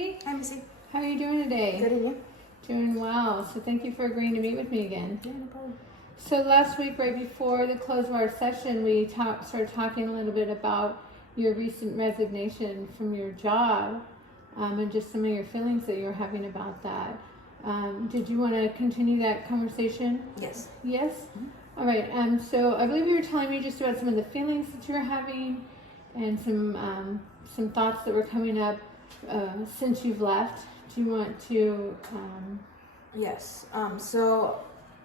Cindy. Hi, Missy. How are you doing today? Good, and you? Doing well. So thank you for agreeing to meet with me again. Yeah, no problem. So last week, right before the close of our session, we started talking a little bit about your recent resignation from your job and just some of your feelings that you were having about that. Did you want to continue that conversation? Yes. Yes? Mhm. All right. So I believe you were telling me just about some of the feelings that you were having and some thoughts that were coming up since you've left. Do you want to? Yes. So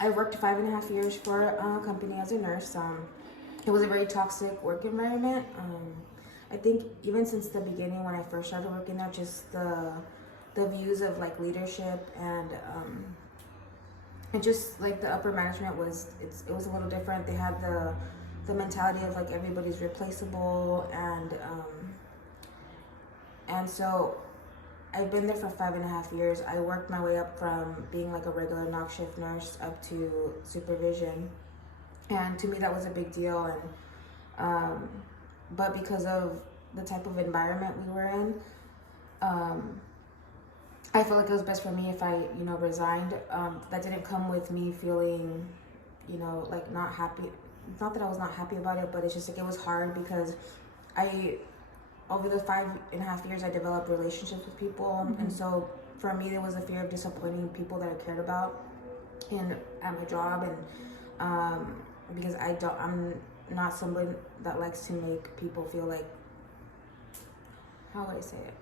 I worked 5.5 years for a company as a nurse. It was a very toxic work environment. I think even since the beginning when I first started working there, just the views of like leadership and just like the upper management it was a little different. They had the mentality of like everybody's replaceable and so I've been there for 5.5 years. I worked my way up from being like a regular knock shift nurse up to supervision, and to me that was a big deal. And but because of the type of environment we were in, I felt like it was best for me if I resigned. That didn't come with me feeling like not happy. Not that I was not happy about it, but it's just like it was hard because over the 5.5 years, I developed relationships with people, and so for me, there was a fear of disappointing people that I cared about at my job, and because I'm not somebody that likes to make people feel like, how would I say it?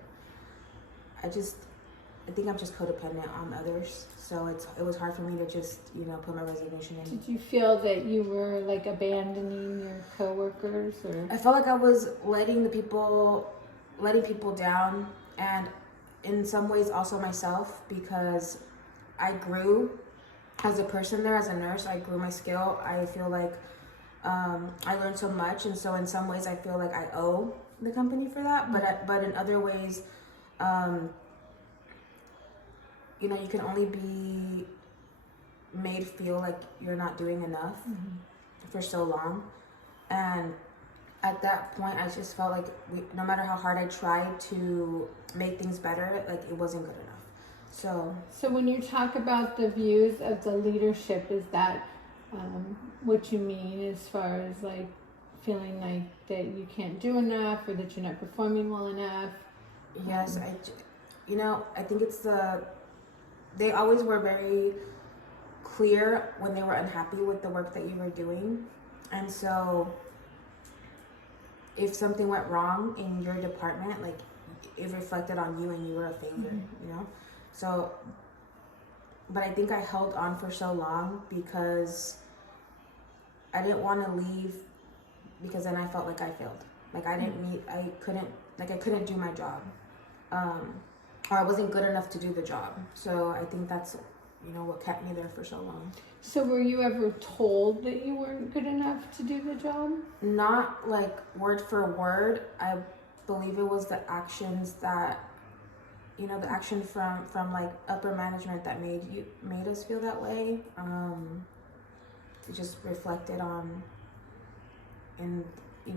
I think I'm just codependent on others, so it was hard for me to just put my resignation in. Did you feel that you were like abandoning your coworkers, or? I felt like I was letting people down, and in some ways also myself, because I grew as a person there, as a nurse. I grew my skill. I feel like I learned so much, and so in some ways I feel like I owe the company for that. But in other ways, you can only be made feel like you're not doing enough for so long, and at that point I just felt like no matter how hard I tried to make things better, like it wasn't good enough. So when you talk about the views of the leadership, is that what you mean as far as like feeling like that you can't do enough or that you're not performing well enough? Yes, I think they always were very clear when they were unhappy with the work that you were doing, and so if something went wrong in your department, like it reflected on you and you were a failure, So, but I think I held on for so long because I didn't want to leave, because then I felt like I failed. Like I couldn't do my job. Or I wasn't good enough to do the job. So I think that's, what kept me there for so long. So were you ever told that you weren't good enough to do the job? Not like word for word. I believe it was the actions that, the action from like upper management that made us feel that way. It just reflected in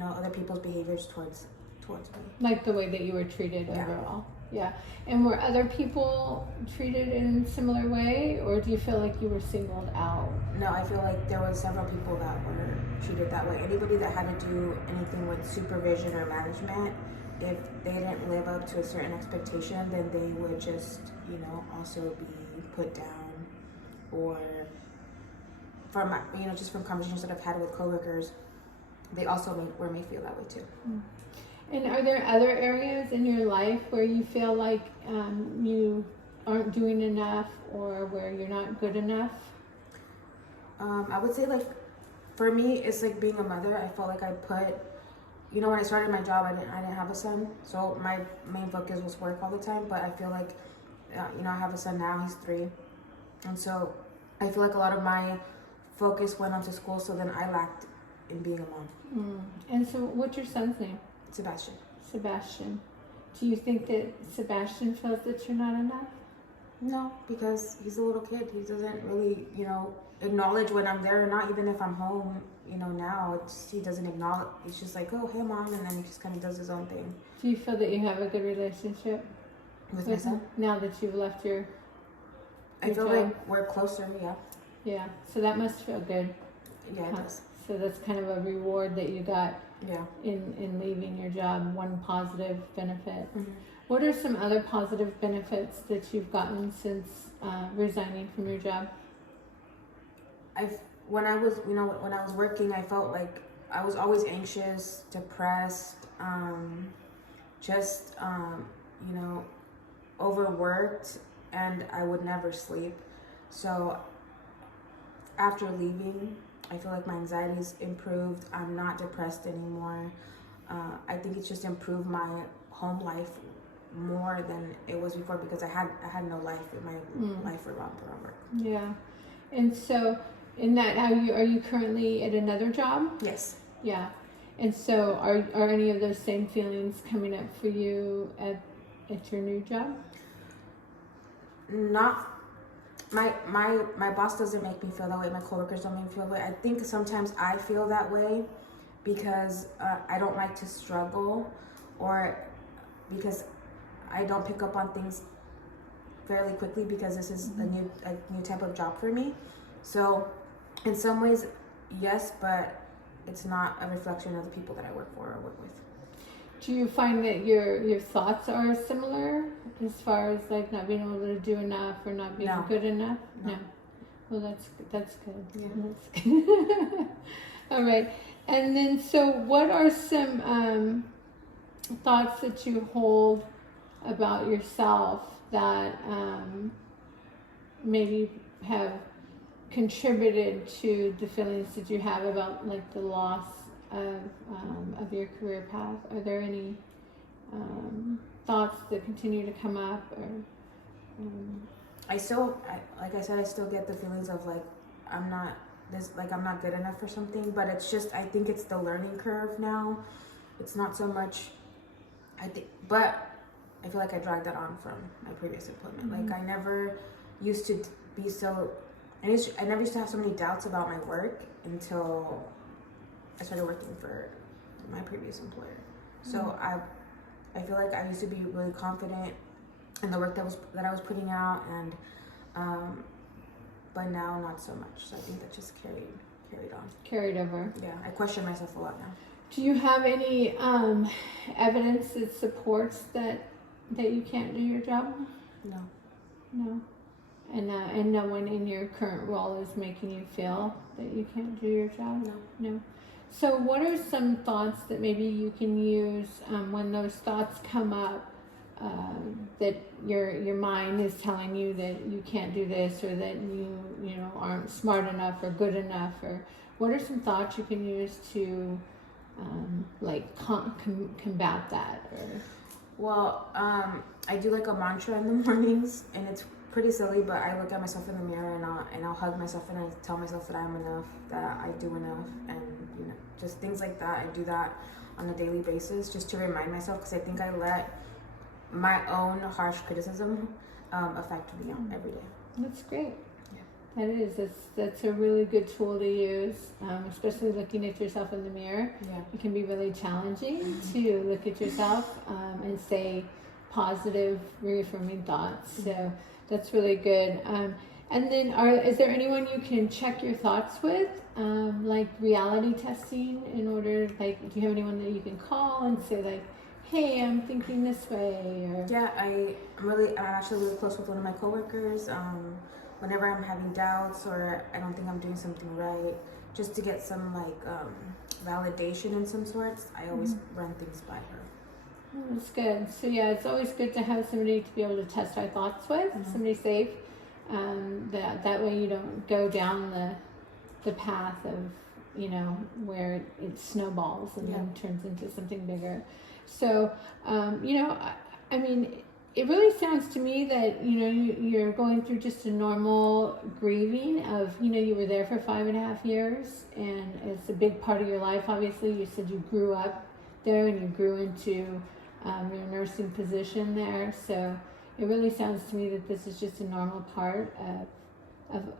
other people's behaviors towards me. Like the way that you were treated overall. Yeah. And were other people treated in a similar way, or do you feel like you were singled out? No, I feel like there were several people that were treated that way. Anybody that had to do anything with supervision or management, if they didn't live up to a certain expectation, then they would just, also be put down. Or from, just from conversations that I've had with coworkers, they also were made feel that way too. And are there other areas in your life where you feel like you aren't doing enough, or where you're not good enough? I would say, like, for me, it's like being a mother. I felt like I put, when I started my job, I didn't have a son, so my main focus was work all the time. But I feel like, I have a son now. He's 3, and so I feel like a lot of my focus went onto school. So then I lacked in being a mom. And so, what's your son's name? Sebastian. Sebastian. Do you think that Sebastian feels that you're not enough? No, because he's a little kid. He doesn't really, acknowledge when I'm there or not, even if I'm home, now. He doesn't acknowledge. It's just like, oh, hey, Mom, and then he just kind of does his own thing. Do you feel that you have a good relationship? with my son. Now that you've left your I feel job? like we're closer. Yeah. Yeah, so that must feel good. Yeah, it Huh. does. So that's kind of a reward that you got Yeah. in leaving your job, one positive benefit. Mm-hmm. What are some other positive benefits that you've gotten since resigning from your job? When I was working, I felt like I was always anxious, depressed, just overworked, and I would never sleep. So after leaving, I feel like my anxiety's improved. I'm not depressed anymore. I think it's just improved my home life more than it was before, because I had no life in my life around work. Yeah, and so in that, are you currently at another job? Yes. Yeah, and so are any of those same feelings coming up for you at your new job? Not my boss doesn't make me feel that way. My coworkers don't make me feel that way. I think sometimes I feel that way because I don't like to struggle, or because I don't pick up on things fairly quickly, because this is a new type of job for me. So in some ways, yes, but it's not a reflection of the people that I work for or work with. Do you find that your thoughts are similar as far as like not being able to do enough or not being good enough? No. Well, that's good. Yeah. That's good. All right. And then, so what are some thoughts that you hold about yourself that maybe have contributed to the feelings that you have about like the loss of your career path? Are there any thoughts that continue to come up, or I still get the feelings of like I'm not good enough for something, but it's just, I think it's the learning curve now. It's not so much, but I feel like I dragged that on from my previous employment. Mm-hmm. Like I never used to be so, I never used to have so many doubts about my work until I started working for my previous employer. So I feel like I used to be really confident in the work that I was putting out, and but now not so much. So I think that just carried on. Carried over. Yeah, I question myself a lot now. Do you have any evidence that supports that you can't do your job? No. No. And no one in your current role is making you feel that you can't do your job? No. No. So what are some thoughts that maybe you can use when those thoughts come up, that your mind is telling you that you can't do this, or that you aren't smart enough or good enough, or what are some thoughts you can use to combat that? Or Well, I do like a mantra in the mornings, and it's pretty silly, but I look at myself in the mirror and I'll hug myself, and I tell myself that I'm enough, that I do enough, and just things like that. I do that on a daily basis just to remind myself, because I think I let my own harsh criticism affect me every day. That's great. Yeah. That is. That's a really good tool to use, especially looking at yourself in the mirror. Yeah. It can be really challenging to look at yourself and say positive, reaffirming thoughts. So that's really good. And then, is there anyone you can check your thoughts with, like reality testing? In order, like, do you have anyone that you can call and say, like, "Hey, I'm thinking this way"? Or Yeah, I'm actually really close with one of my coworkers. Whenever I'm having doubts or I don't think I'm doing something right, just to get some validation in some sorts, I always run things by her. Oh, that's good. So yeah, it's always good to have somebody to be able to test our thoughts with, somebody safe. That way you don't go down the path of where it snowballs and then turns into something bigger. So I mean, it really sounds to me that you're going through just a normal grieving of you were there for 5.5 years, and it's a big part of your life. Obviously, you said you grew up there and you grew into your nursing position there. So it really sounds to me that this is just a normal part of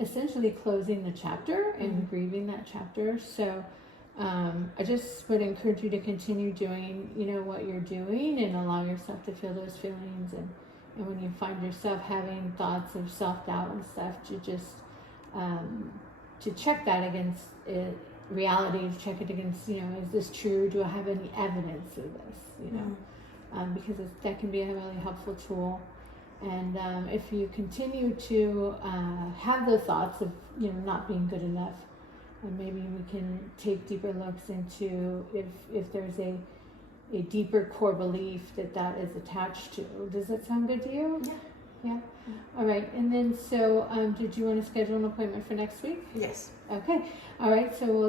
essentially closing the chapter and grieving that chapter. So I just would encourage you to continue doing, what you're doing and allow yourself to feel those feelings. And when you find yourself having thoughts of self-doubt and stuff, to just, to check that against it, reality, to check it against, is this true? Do I have any evidence of this, because that can be a really helpful tool. And if you continue to have the thoughts of, not being good enough, and maybe we can take deeper looks into if there's a deeper core belief that is attached to. Does that sound good to you? Yeah. All right. And then, so did you want to schedule an appointment for next week? Yes. Okay. All right. So we'll